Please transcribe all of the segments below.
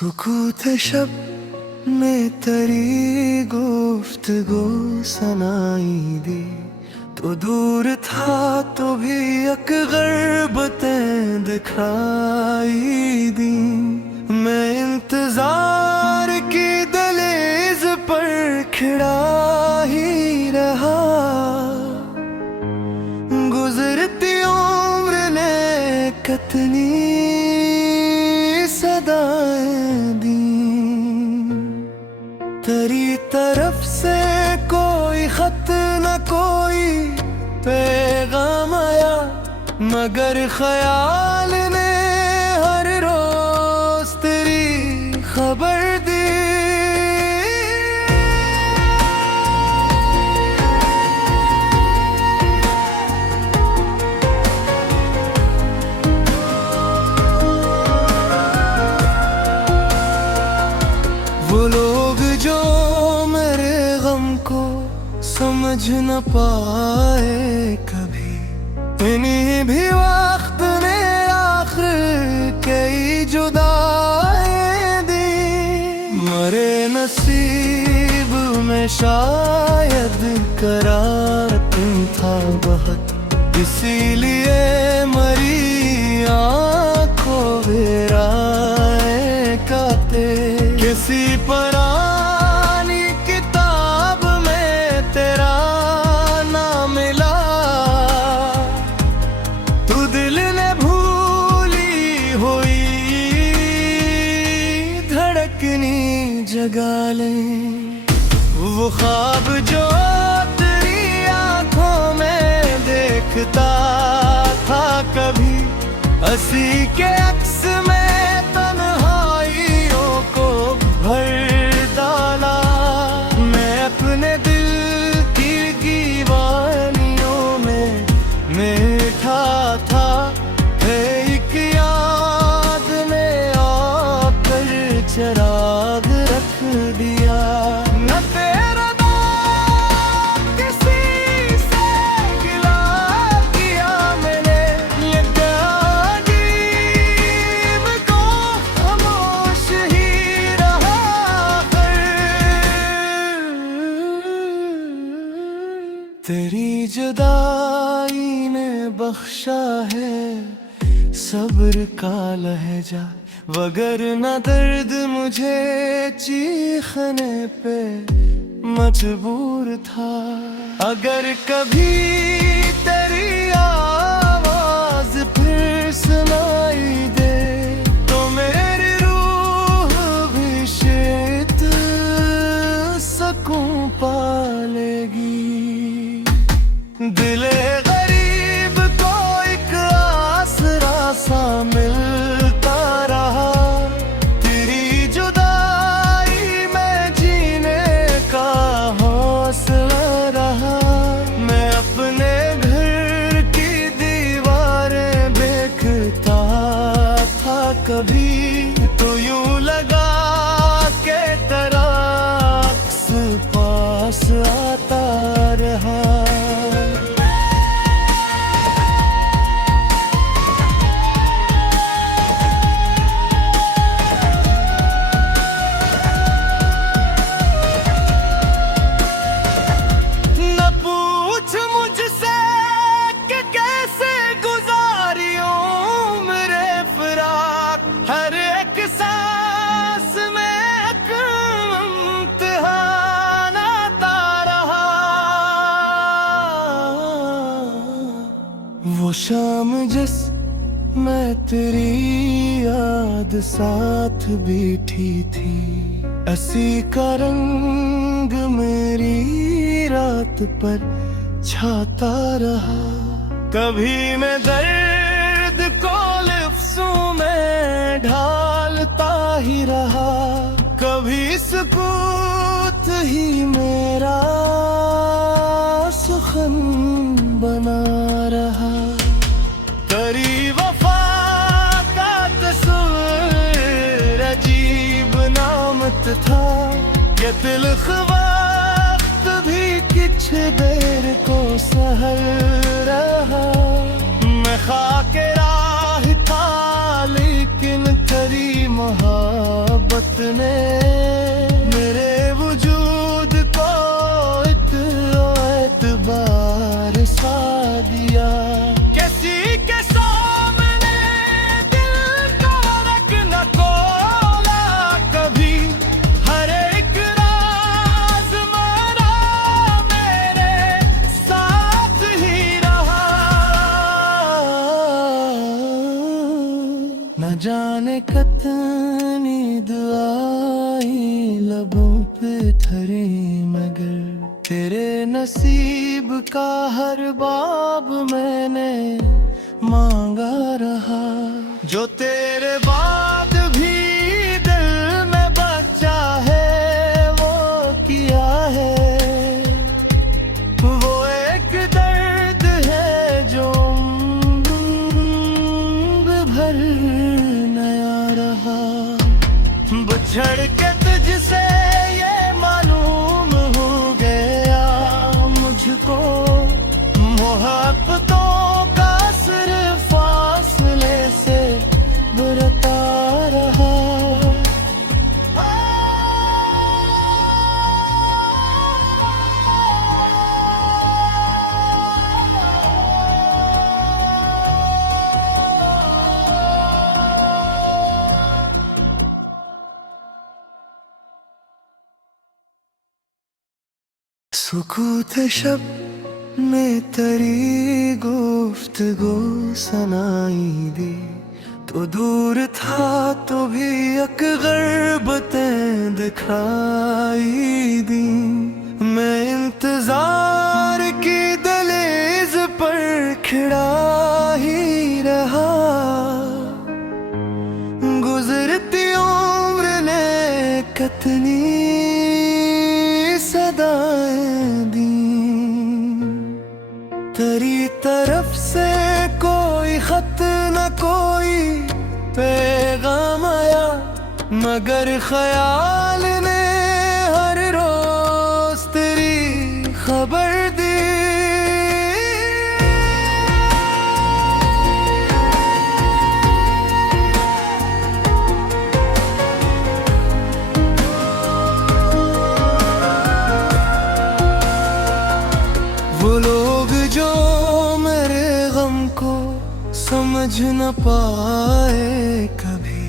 सुकूत शब में तेरी गुफ्तगू सुनाई दी, तो दूर था तो भी एक ग़ुरबतें दिखाई दी। मैं इंतजार की दहलीज़ पर खड़ा ही रहा, गुज़रती उम्र ने कितनी सदाएं दी। तेरी तरफ से कोई खत न कोई पैगाम आया, मगर ख्याल ने हर रोज तेरी खबर दी। वो लोग जो मेरे गम को समझ न पाए कभी, इन्हीं भी वक्त ने आखिर कई जुदाई दी। मरे नसीब में शायद करार तुम था बहुत, इसीलिए मरी आंखों बेराए काते। किसी पुरानी किताब में तेरा नाम मिला, तू दिल ने भूली हुई धड़कनी जगा ले। वो ख्वाब जो तेरी आंखों में देखता था कभी, हंसी के अक्स में तन्हाइयों को भर डाला। मैं अपने दिल की दीवानियों में बैठा था, एक याद ने आकर चिराग रख दिया। न तेरा नाम किसी से गिला किया मैंने, ये अजीब को खामोश ही रहा तेरी जुदाई ने बख्शा है सब्र का लहजा, वगर न दर्द मुझे चीखने पे मजबूर था। अगर कभी तेरी आवाज फिर सुनाई दे, तो मेरी रूह भी शायद सुकून पालेगी। दिले गरीब को एक आसरा सा मिलता रहा, तेरी जुदाई में जीने का हौसला रहा। मैं अपने घर की दीवारें देखता था कभी, तो यूं लगा के तेरा अक्स पास आता रहा। वो शाम जिस मैं तेरी याद साथ बैठी थी, असी का रंग मेरी रात पर छाता रहा। कभी मैं दर्द को लफ्ज़ों में ढालता ही रहा, कभी सुकूत ही मेरा सुखन बना रहा। तेरी वफा का तस्वीर अजीब नामत था, ये तिल्ख वक्त भी कुछ देर को सहल रहा। मैं खाके राह था लेकिन तेरी मोहब्बत झड़के तुझसे ये मालूम हो गया मुझको, मोहब्बतों का सिर्फ फासले से बुरता रहा। सुकूत शब में तेरी गुफ्तगू सुनाई दी, तो दूर था तो भी एक ग़ुरबतें दिखाई दी। मैं इंतजार की दहलीज़ पर खड़ा ही रहा, गुज़रती उम्र ने कितनी सदाएं दी। तेरी तरफ से कोई खत न कोई पैगाम आया, मगर ख्याल ने हर रोज तेरी खबर दी। वो लोग जो मेरे गम को समझ न पाए कभी,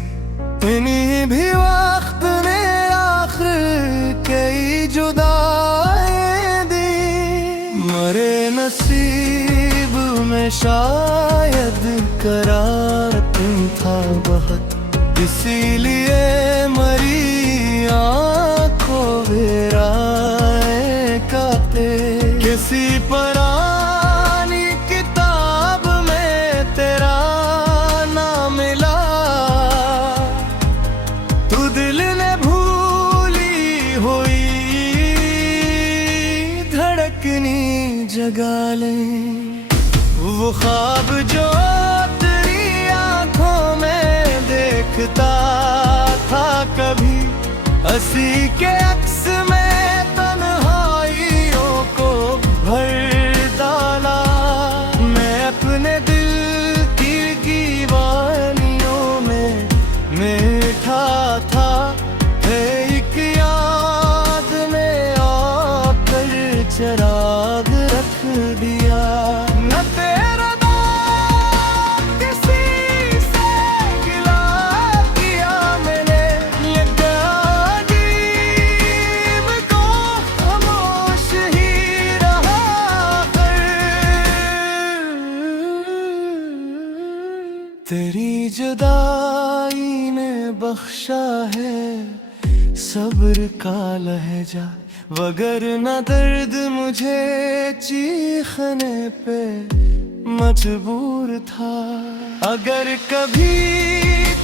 इन्हीं भी वक्त ने आखिर कई जुदाई दी। मरे नसीब में शायद करार तुम था बहुत, इसीलिए मरी आँखों बेराए काते। किसी पुरानी किताब में तेरा नाम मिला, तू दिल ने भूली हुई धड़कनी जगा ले। वो ख्वाब जो तेरी आंखों में देखता था कभी, हंसी के अक्स में तन्हाइयों को भर डाला। मैं अपने दिल की दीवानियों में मीठा था, एक याद में आकर चिराग रख दिया। न तेरा नाम किसी से गिला किया मैंने, ये अजीब को खामोश ही रहा कर। तेरी जुदाई ने बख्शा है सब्र का लहजा, वगरना दर्द मुझे चीखने पे मजबूर था। अगर कभी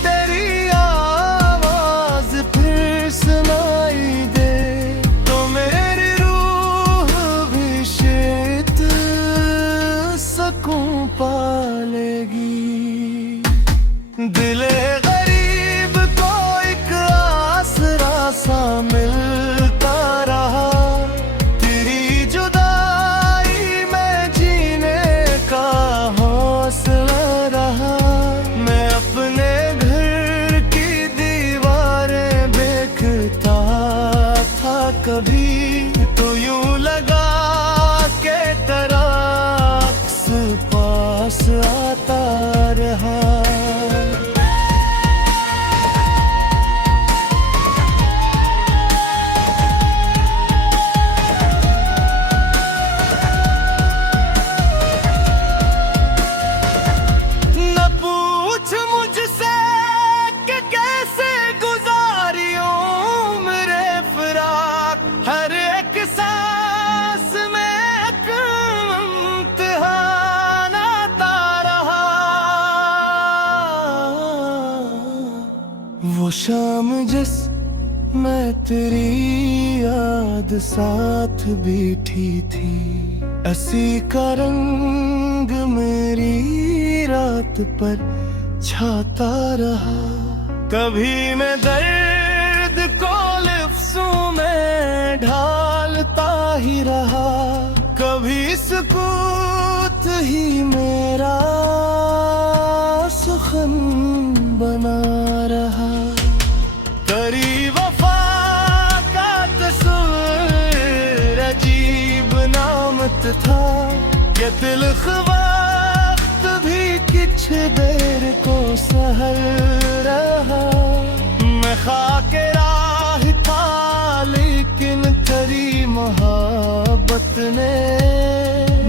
तेरी आवाज फिर सुनाई दे, तो मेरी रूह भी शायद सुकून पालेगी। दिले गरीब को एक आसरा सा मिलता रहा, तेरी जुदाई में जीने का हौसला रहा। मैं अपने घर की दीवारें देखता था कभी, तो यूं लगा के तेरा अक्स पास आता रहा। वो शाम जिस मैं तेरी याद साथ बैठी थी, असी का रंग मेरी रात पर छाता रहा। कभी मैं दर्द सुकूत ही मेरा सुखन बना रहा। तेरी वफा का तस्वीर अजीब नामत था, ये तिल्ख वक्त भी कुछ देर को सहल रहा। मैं खाके राह था लेकिन तेरी मोहब्बत ने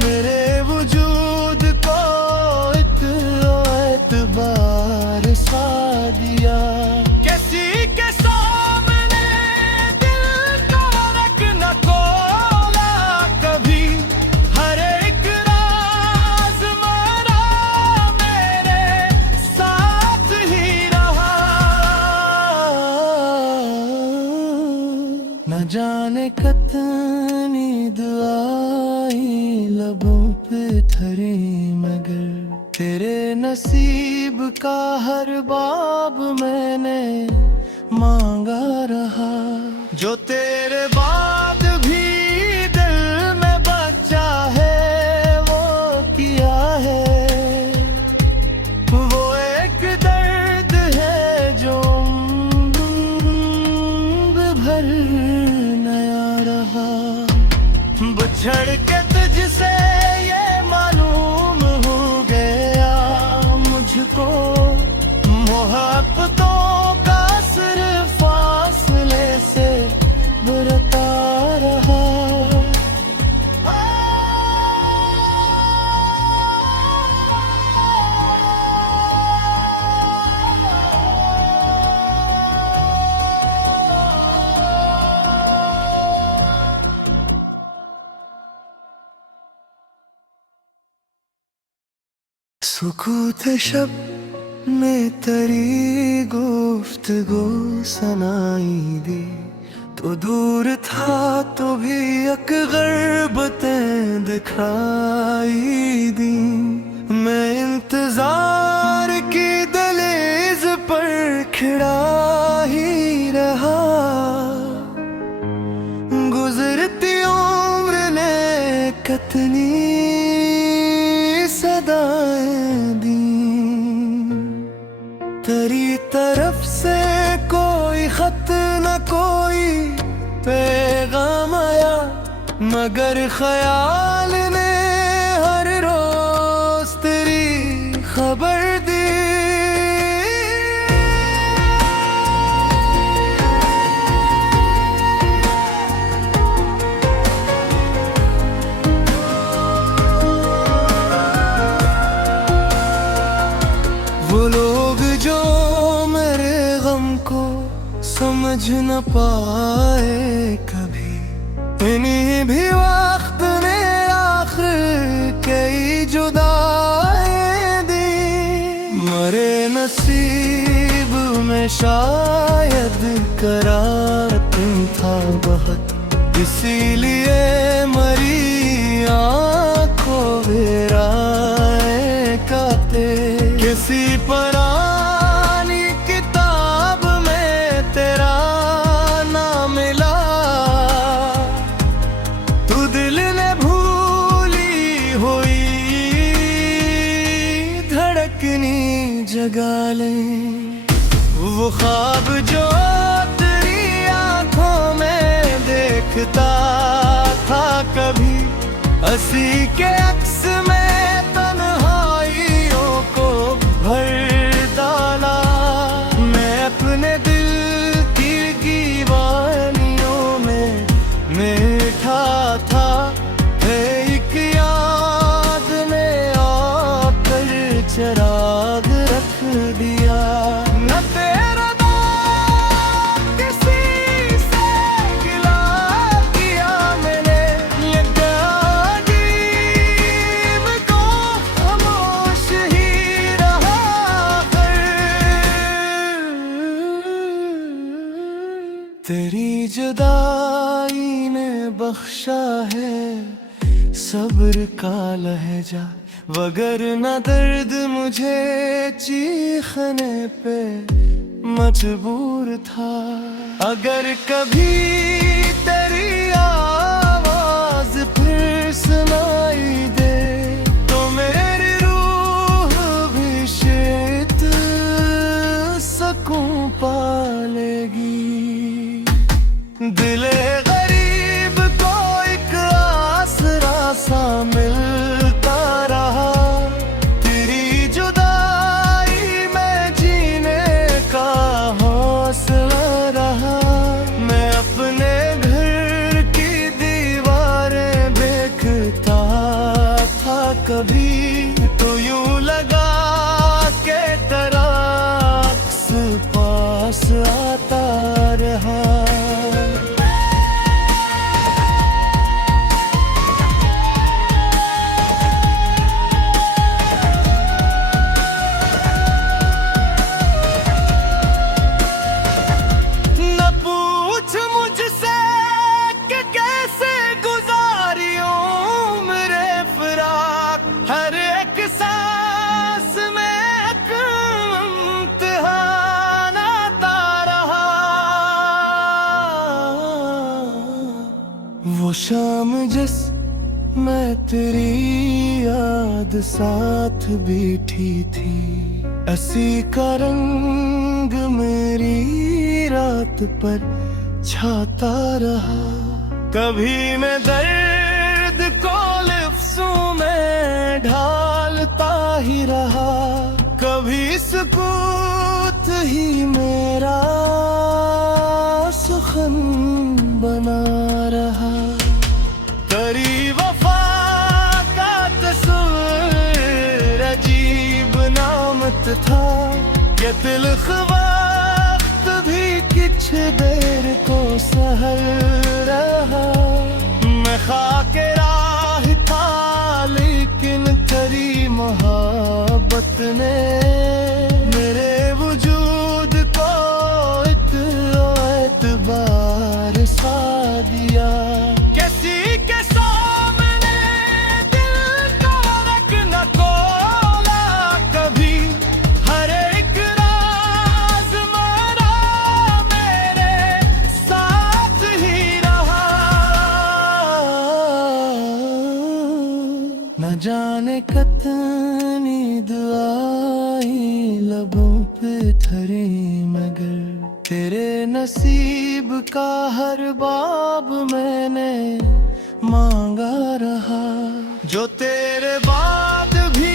मेरे वजूद को एक एतबार सा दिया। किसी के सामने दिल का रखना खोला कभी, हर एक राज मेरा मेरे साथ ही रहा। न जाने कितनी दुआएं लबों पे ठहरी, मगर तेरे नसीब का हर बाब मैंने मांगा रहा। जो तेरे बाद भी दिल में बचा है वो किया है, वो एक दर्द है जो उम्र भर नया रहा। बिछड़ के तुझसे ये मालूम हो गया मुझको, मोहब्बतों का सिर्फ फासले से बरता रहा। सुकूत शब में तेरी गुफ्तगू सुनाई दी, तो दूर था तो भी एक ग़ुर्बतें दिखाई दी। मैं इंतजार की दहलीज पर खड़ा ही रहा, गुजरती उम्र ने कितनी सदाएं दी। तेरी तरफ से कोई खत न कोई पैगाम आया, मगर ख्याल ने हर रोज तेरी खबर दी। वो लोग जो मेरे गम को समझ न पाए कभी, इन्हीं भी वक्त ने आखिर कई जुदाई दी। मरे नसीब में शायद करार था बहुत, इसीलिए मरी आंखों वेराए काते। किसी पुरानी किताब में तेरा नाम मिला, तू दिल ने भूली हुई धड़कनी जगा ले। वो ख्वाब जो तेरी आंखों में देखता था कभी, हंसी के अक्स में तन्हाइयों को भर डाला। मैं अपने दिल की दीवानियों में मीठा था, एक याद ने आकर चिराग रख दिया। न तेरा नाम किसी से गिला किया मैंने, ये अजीब को खामोश ही रहा तेरी जुदाई ने बख्शा है सब्र का लहजा, वगरना दर्द मुझे चीखने पे मजबूर था। अगर कभी तेरी आवाज फिर सुनाई रहा। न पूछ मुझसे कि कैसे गुजारी उम्र फिराक, हर एक सांस में एक इम्तिहान आता रहा। वो शाम जिस मैं तेरी याद साथ बैठी थी, ऐसी का रंग मेरी रात पर छाता रहा। कभी मैं दर्द को लफ्ज़ों में ढालता ही रहा, कभी सुकूत ही मेरा सुखन बना रहा। तेरी वफा का तस्वीर अजीब नामत था, ये तिल्ख वक्त भी कुछ देर को सहल रहा। मैं खाके राह था लेकिन तेरी मोहब्बत ने मेरे वजूद को एतबार सा दिया। किसी के सामने दिल को रखना खोला कभी, हर एक राज मेरा मेरे साथ ही रहा। न जाने कितनी दुआएं लबों पे ठहरी, मगर तेरे नसीब का हर बाब मैंने मांगा रहा। जो तेरे बाद भी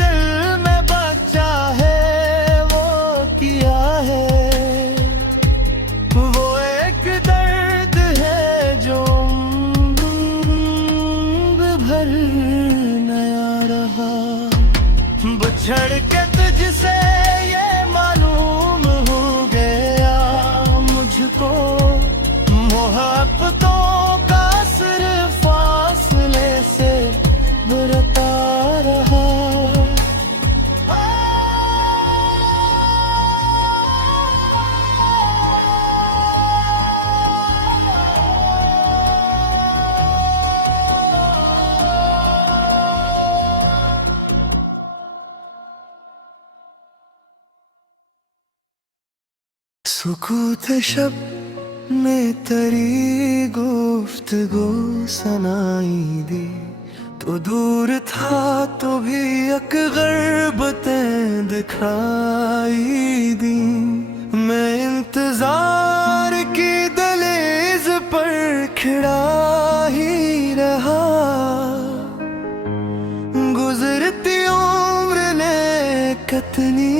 दिल में बचा है वो किया है, वो एक दर्द है जो उम्र भर नया रहा। बिछड़ के तुझसे ये मालूम हो गया मुझको, मोहब्बतों का सिर्फ फासले से बुरता रहा। सुकूत शब ने तेरी गुफ्तगू सुनाई दी, तो दूर था तो भी एक गुर्बतें दिखाई दी। मैं इंतजार की दहलीज पर खड़ा ही रहा, गुजरती उम्र ने कितनी